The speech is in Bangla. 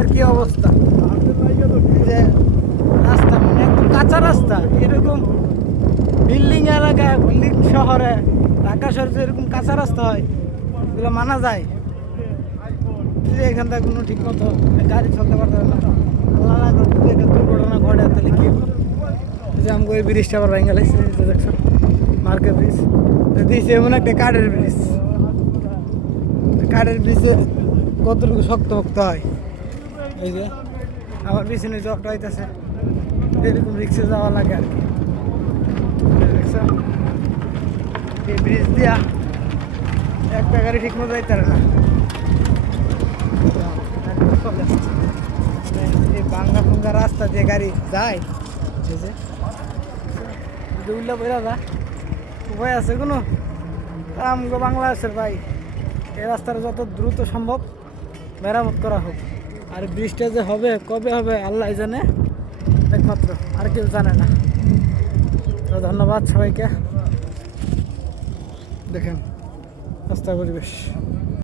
রাস্তার কি অবস্থা, এই যে রাস্তা মানে একদম কাঁচা রাস্তা, এরকম বিল্ডিং এলাকায়, বিল্ডিং শহরে, ঢাকা শহরে যে এরকম কাঁচা রাস্তা হয়, এগুলো মানা যায়? যে এখান থেকে কোনো ঠিক মতো গাড়ি চলতে পারতে না, আল্লাহ না করতে যদি একটা দুর্ঘটনা ঘটে তাহলে কি হবে? যে আমাকে ওই ব্রিজটা আবার ভেঙে লাগছে, দেখছো মার্কেট ব্রিজ দিয়েছে, এমন একটা কাঠের ব্রিজ। কাঠের ব্রিজে কতটুকু শক্ত ভক্ত হয়। এই যে আমার পিছনে জবটা হইতেছে, এরকম রিক্সে যাওয়া লাগে আর কি, দেখছো? এই ব্রিজ দিয়া একটা গাড়ি ঠিক মতো যাইতে পারে না, চলে আসছে। এই ভাঙ্গা ফুঙ্গা রাস্তা দিয়ে গাড়ি যায়, এই যে উল্লা বেরা যা উপায় আছে কোনো? আমগো বাংলাদেশের ভাই, এই রাস্তাটা যত দ্রুত সম্ভব মেরামত করা হোক। আর ব্রিজটা যে হবে, কবে হবে আল্লাহ জানে একমাত্র, আর কেউ জানে না। তো ধন্যবাদ সবাইকে। দেখেন রাস্তা পরিবেশ।